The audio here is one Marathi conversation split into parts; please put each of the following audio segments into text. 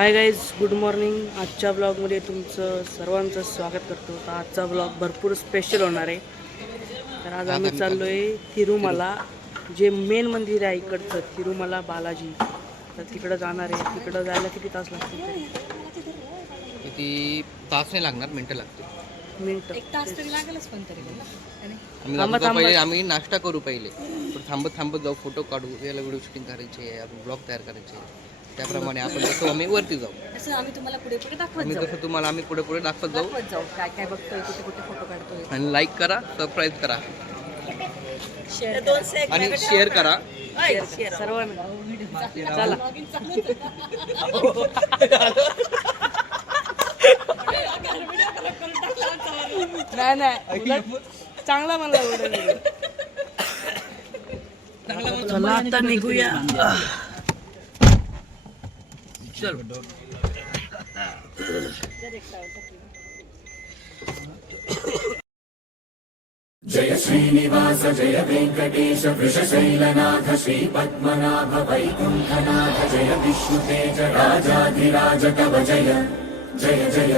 Hi guys, good morning. आजच्या ब्लॉगमध्ये तुमचं सर्वांचं स्वागत करतो. तर आजचा ब्लॉग भरपूर स्पेशल होणार आहे. तर आज आम्ही चाललो आहे तिरुमला, जे मेन मंदिर आहे इकडचं, तिरुमला बालाजी. तर तिकडं जाणार आहे. तिकडं जायला किती तास लागतील? किती तास नाही लागणार, मिनटं लागतील. मिनटं, एक तास तरी लागेलच पण तरी पहिले आम्ही नाश्ता करू पहिले, थांबत थांबत जाऊ, फोटो काढू, याला व्हिडिओ शूटिंग करायची आहे, आपण ब्लॉग तयार करायचे आहे. त्याप्रमाणे आपण जसं आम्ही वरती जाऊ, असं आम्ही तुम्हाला पुढे पुढे दाखवत आम्ही जसं तुम्हाला आम्ही पुढे पुढे दाखवत जाऊ. जाऊ काय काय बघतोय, कुठे कुठे फोटो काढतोय. आणि लाईक करा, सबस्क्राईब करा शेअर आणि शेअर करा सर्वांना. चला. नाही चांगला म्हणला व्हिडिओ. चला आता निघूया. चल. जय श्रीनिवास जय वेंकटेश वृषशैलनाथ श्री पद्मनाभ वैकुंठनाथ जय विष्णुतेज राजाधिराज कव जय जय जय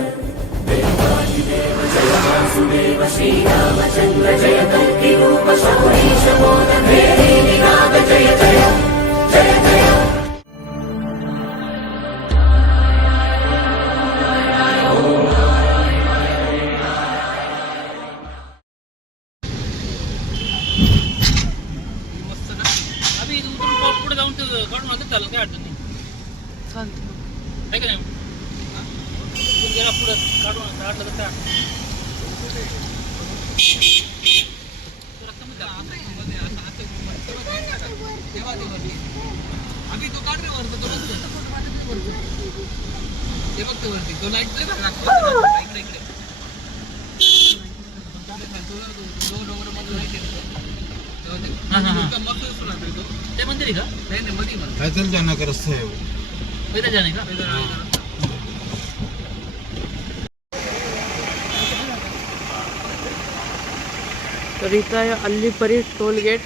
देवादिदेव जय वासुदेव श्रीरामचंद्र जय कल्की रूप शौरीश मोद भेदी निनाद जय जय जय जय. पुढे जाऊन काढून आलं चालेल, काय अडचण नाही. आहे का नाही? गेला पुढं काढून काढलं तर काय आम्ही तो काढ रे वरती, तो बघतो, ते बघतो वरती, तो लाईट इकडे इकडे ते मंदिर आहे का? नाही मध्ये पैदल जाना का रस्ता है वो? पैदल जाणे का? तर इथं आहे अल्लीपरी टोल गेट.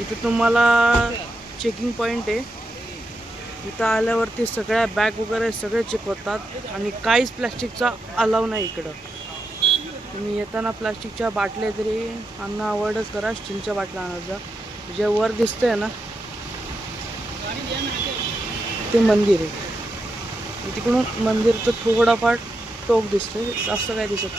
इथं तुम्हाला चेकिंग पॉईंट आहे. इथं आल्यावरती सगळ्या बॅग वगैरे सगळे चेक होतात आणि काहीच प्लॅस्टिकचा अलाव नाही इकडं. तुम्ही येताना प्लास्टिकच्या बाटल्या तरी आणणं अवॉइडच करा. स्टीलच्या बाटल्या आणायचा. जे वर दिसतंय ना ते मंदिर आहे. तिकडून मंदिरचं थोडाफार टोक दिसतंय, जास्त काय दिसत.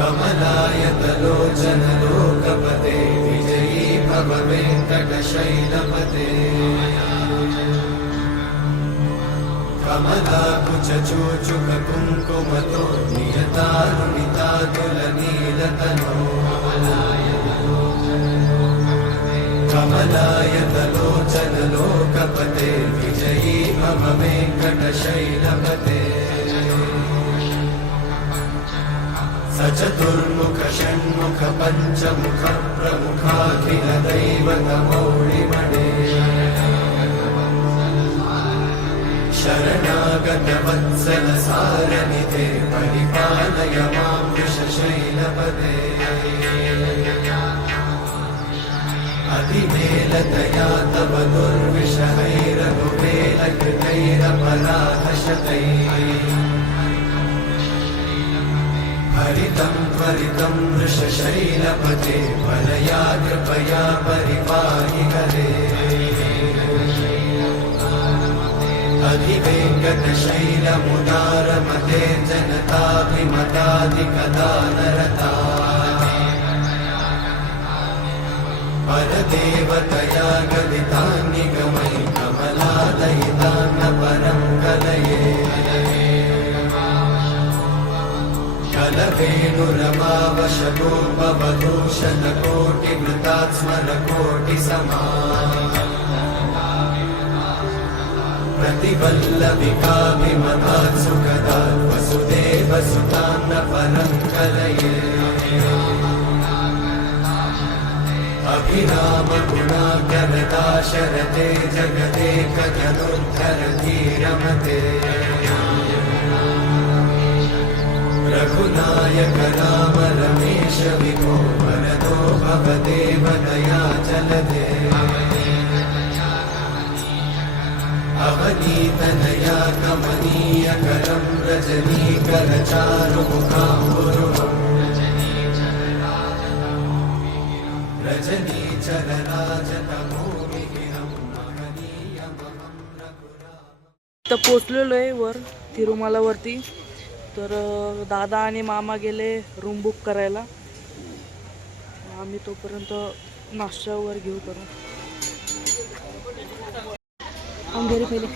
कमलायतलोचन लोकपते विजयी भव वेङ्कटशैलपते कमलाकुचूचुक कुङ्कुमतो नियतानुनितातुलनीलतनो कमलायतलोचन लोकपते विजयी भव वेङ्कटशैलपते सचतुर्मुख षण्मुख पञ्चमुख प्रमुखाखिल दैवतमौळिमणे शरणागत वत्सल सारनिधे परिपालय मां वृषशैलपते अधिमेलतया तव दुर्विषहैरघुवेलकृतैरपराधशतैः हरितं त्वरितं वृषशैलपते वरया कृपया परिपाहि हरे अधिवेङ्कटशैलमुदारमते जनताभिमताधिकदानरता परदेवतया गदितान्निगमै कमलादयितान्न परं कलये कलवेणुरमावशगोपवधूषणकोटिवृतात्स्मरकोटिसमा प्रतिवल्लविकाभिमतात् सुखदात् वसुदेवसुतान्न परं कलये अभिराम गुणाकरता शरते जगदेक जनुद्धरति रमते रघुनायक राम रमेश विभो वरदो भवदेव दया चलते अवनीतनया कमनीय करं रजनीकर चारुमुखाम्बुरुहम् रजनीचर राजतमोमिहिरं महनीयमहं रघुराम। तर पोचलेलो आहे वर तिरुमलावरती. तर दादा आणि मामा गेले रूम बुक करायला. आम्ही तोपर्यंत नाश्ता वगैरे घेऊ करू. घरी पहिले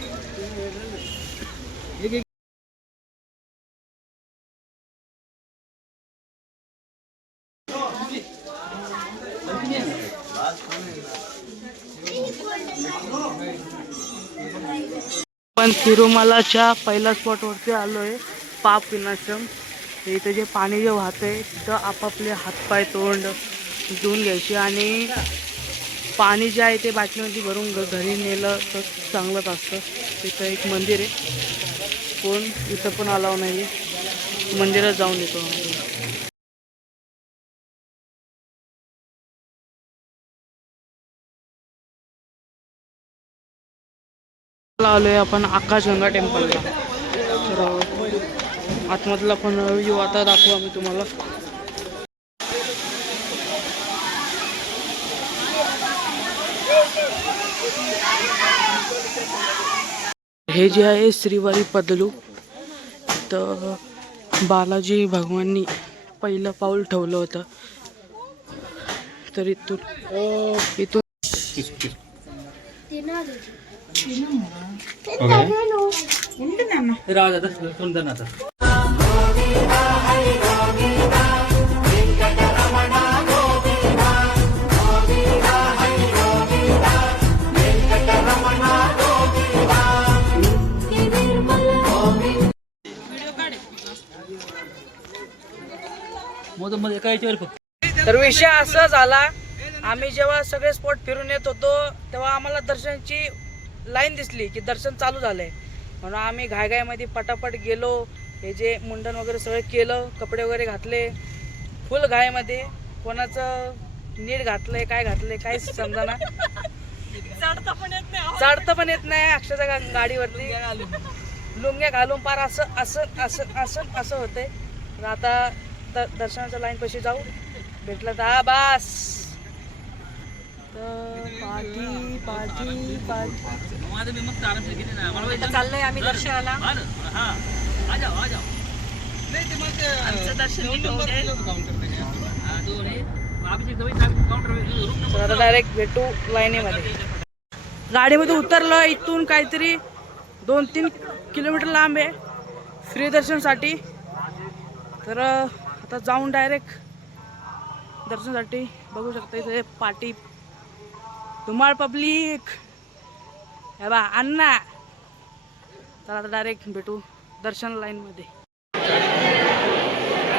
पण तिरुमलाच्या पहिल्या स्पॉटवरती आलो आहे, पाप विनाशम. इथे जे पाणी जे वाहतंय तिथं आपापले हातपाय तोंड धुवून घ्यायचे आणि पाणी जे आहे ते बाटलीमध्ये भरून घरी नेलं तर चांगलंच असतं. तिथं एक मंदिर आहे, कोण इथं पण अलाव नाही आहे, मंदिरात जाऊन येतो. आलोय आपण आकाशगंगा टेम्पलला. तर आतमधला पण व्ह्यू आता दाखवू आम्ही तुम्हाला. हे जे आहे श्रीवारी पदलू, तर बालाजी भगवाननी पहिलं पाऊल ठेवलं होतं. तर इथून तर विषय असा झाला, आम्ही जेव्हा सगळे स्पॉट फिरून येत होतो तेव्हा आम्हाला दर्शनची लाईन दिसली की दर्शन चालू झालंय. म्हणून आम्ही घाईघाईमध्ये पटापट गेलो. हे जे मुंडन वगैरे सगळं केलं, कपडे वगैरे घातले फुल घाईमध्ये. कोणाचं नीट घातलंय काय घातलंय काहीच समजाना. चढता पण येत नाही अक्षरशः गाडीवरती. लुंग्या घालून पार असं असं असं असं असं होतंय. तर आता दर्शनाच्या लाईन पाशी जाऊ, भेटलं तर बास. तर पाठी पाठी पाठी चाललोय आम्ही दर्शनाला. आमचं दर्शन तर आता डायरेक्ट भेटू लाईनीमध्ये. गाडीमध्ये उतरलं. इथून काहीतरी 2-3 किलोमीटर लांब आहे फ्री दर्शनसाठी. तर आता जाऊन डायरेक्ट दर्शनासाठी. बघू शकता इथे पाटी धुमाळ पब्लिक हे बा अण्णा. तर आता डायरेक्ट भेटू दर्शन लाईनमध्ये.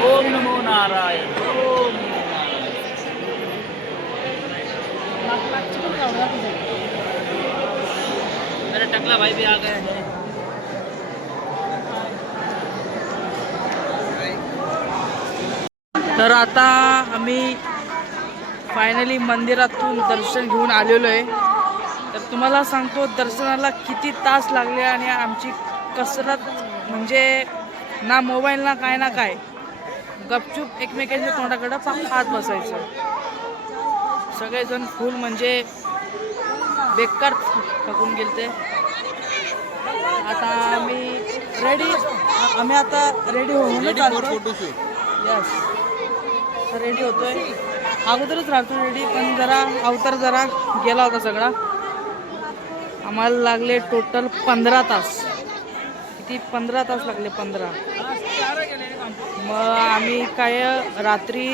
ओम नमो नारायण. ओम मेरा टकला भाई भी आ गया है. तर आता आम्ही फायनली मंदिरातून दर्शन घेऊन आलेलो आहे. तर तुम्हाला सांगतो दर्शनाला किती तास लागले आणि आमची कसरत म्हणजे ना मोबाईल ना काय गपचूप एकमेकांच्या तोंडाकडे पाहत बसायचं. सगळेजण फुल म्हणजे बेकार थकून गेलते. आता आम्ही आता रेडी होऊन चालतो. यस, तर रेडी होतोय. अगोदरच राहतो रेडी, पण जरा अवतार जरा गेला होता सगळा. आम्हाला लागले टोटल 15 तास. किती 15 तास लागले 15. मग आम्ही काय रात्री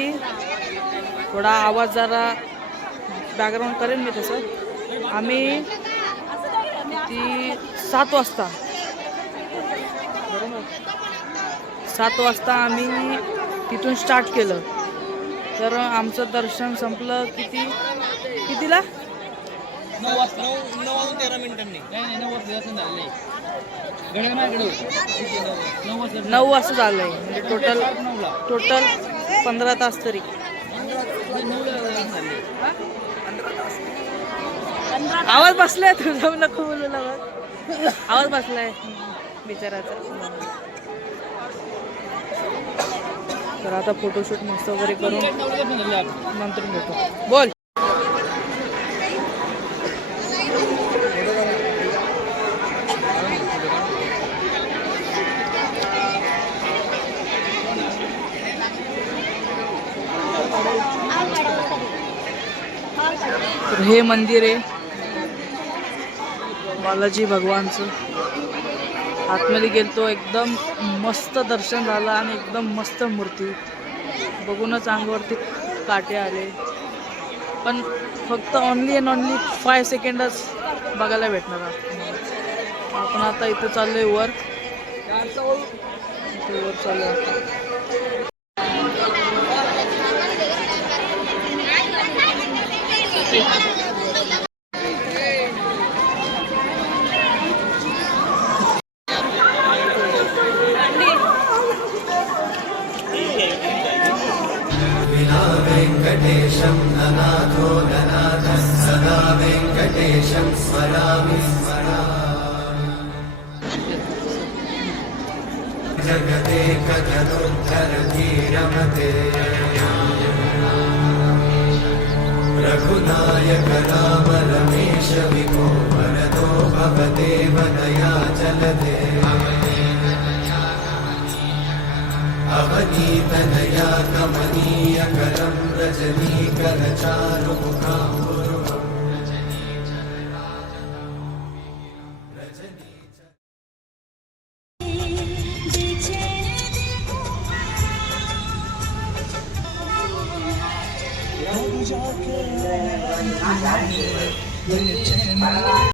थोडा आवाज जरा बॅकग्राऊंड करेन मी तसं. आम्ही ती 7 वाजता बरोबर 7 वाजता आम्ही तिथून स्टार्ट केलं. तर आमचं दर्शन संपलं किती कितीला? 9 वाजता 9 वाजून 13 मिनिटांनी. नाही 9 वाजता असं झालं. घड्याळ माझ्याकडे होतं. 9 वाजता 9 वाजता चाललंय म्हणजे टोटल 15 तास तरी. आवाज बसलाय तुझा, नको बोलू आवाज बसलाय बिचाराचा. तर आता फोटोशूट मस्त वगैरे करून नंतर भेटू. बोल. तर हे मंदिर आहे बालाजी भगवानचं. आतमध्ये गेलतो, एकदम मस्त दर्शन झालं आणि एकदम मस्त मूर्ती बघूनच अंगावरती काटे आले. पण फक्त ओनली अँड ओनली 5 सेकंडच बघायला भेटणार आहात. आपण आता इथं चाललोय वर. इथे वर चाललोय. विना वेङ्कटेशं ननाथो ननाथः सदा वेङ्कटेशं स्मरामि स्मरामि। जगदेकजनोद्धरधीरमते रघुनायक राम रमेश विभो वरदो भवदेव दयाचलदे अवनीतनया कमनीयकरं रजनीकरचारुमुखाम्बुरुहम्